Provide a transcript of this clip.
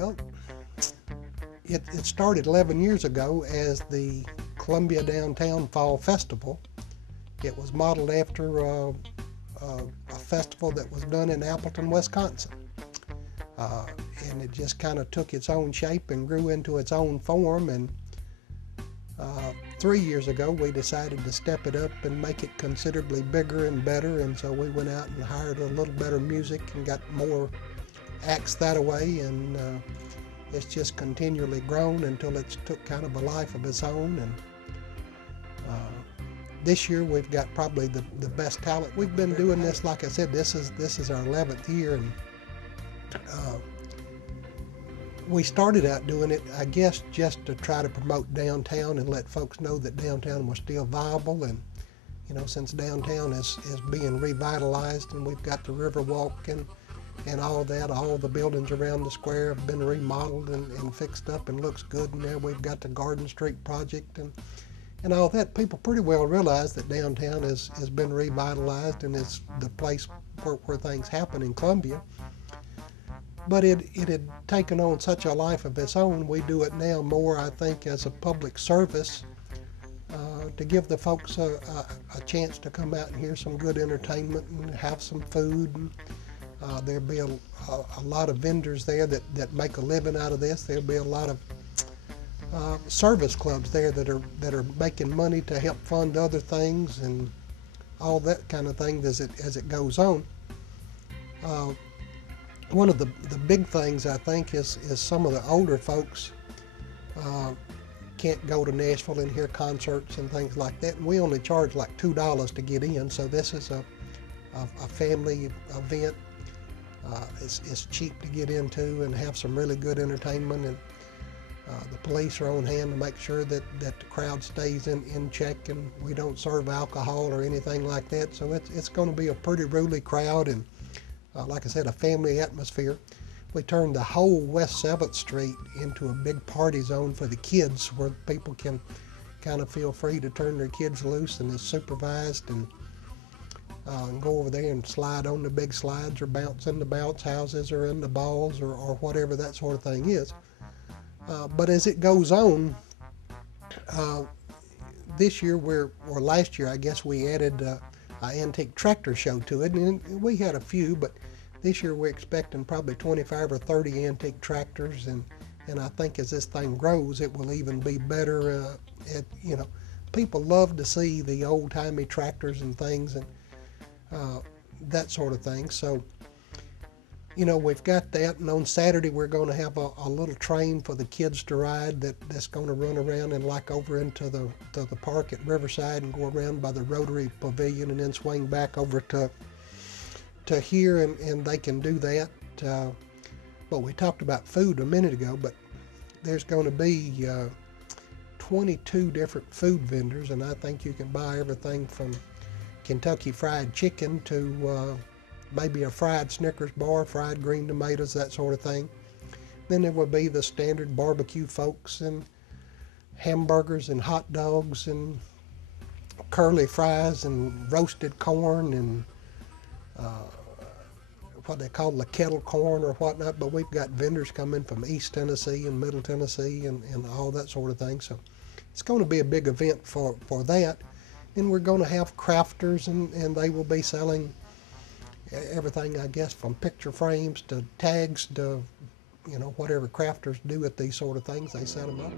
Well, it started 11 years ago as the Columbia Downtown Fall Festival. It was modeled after a festival that was done in Appleton, Wisconsin. Uh, and it just kind of took its own shape and grew into its own form. And 3 years ago, we decided to step it up and make it considerably bigger and better. And so we went out and hired a little better music and got more acts that way. And it's just continually grown until it's took kind of a life of its own. And this year we've got probably the best talent. We've been doing this, like I said, this is our 11th year, and we started out doing it, I guess, just to try to promote downtown and let folks know that downtown was still viable. And since downtown is being revitalized and we've got the Riverwalk and all that, all the buildings around the square have been remodeled and fixed up and looks good. And now we've got the Garden Street project and all that. People pretty well realize that downtown has been revitalized and is the place where things happen in Columbia. But it had taken on such a life of its own. We do it now more, I think, as a public service to give the folks a chance to come out and hear some good entertainment and have some food. And, there'll be a lot of vendors there that make a living out of this. There'll be a lot of service clubs there that are making money to help fund other things and all that kind of thing as it goes on. One of the big things, I think, is some of the older folks can't go to Nashville and hear concerts and things like that. And we only charge like $2 to get in, so this is a family event. It's cheap to get into and have some really good entertainment. And the police are on hand to make sure that the crowd stays in check, and we don't serve alcohol or anything like that. So it's going to be a pretty ruly crowd, and like I said, a family atmosphere. We turned the whole West 7th Street into a big party zone for the kids, where people can kind of feel free to turn their kids loose, and it's supervised, and go over there and slide on the big slides or bounce in the bounce houses or in the balls or whatever that sort of thing is. But as it goes on, this year or last year, I guess, we added an antique tractor show to it, and we had a few, but this year we're expecting probably 25 or 30 antique tractors, and I think as this thing grows, it will even be better. People love to see the old-timey tractors and things and that sort of thing. So, we've got that, and on Saturday we're going to have a little train for the kids to ride that's going to run around and like over into the park at Riverside and go around by the Rotary Pavilion and then swing back over to here, and they can do that. But we talked about food a minute ago, but there's going to be 22 different food vendors, and I think you can buy everything from Kentucky Fried Chicken to maybe a fried Snickers bar, fried green tomatoes, that sort of thing. Then there will be the standard barbecue folks and hamburgers and hot dogs and curly fries and roasted corn and what they call the kettle corn or whatnot. But we've got vendors coming from East Tennessee and Middle Tennessee and all that sort of thing. So it's going to be a big event for that. And we're going to have crafters, and they will be selling everything, I guess, from picture frames to tags to, whatever crafters do at these sort of things, they set them up.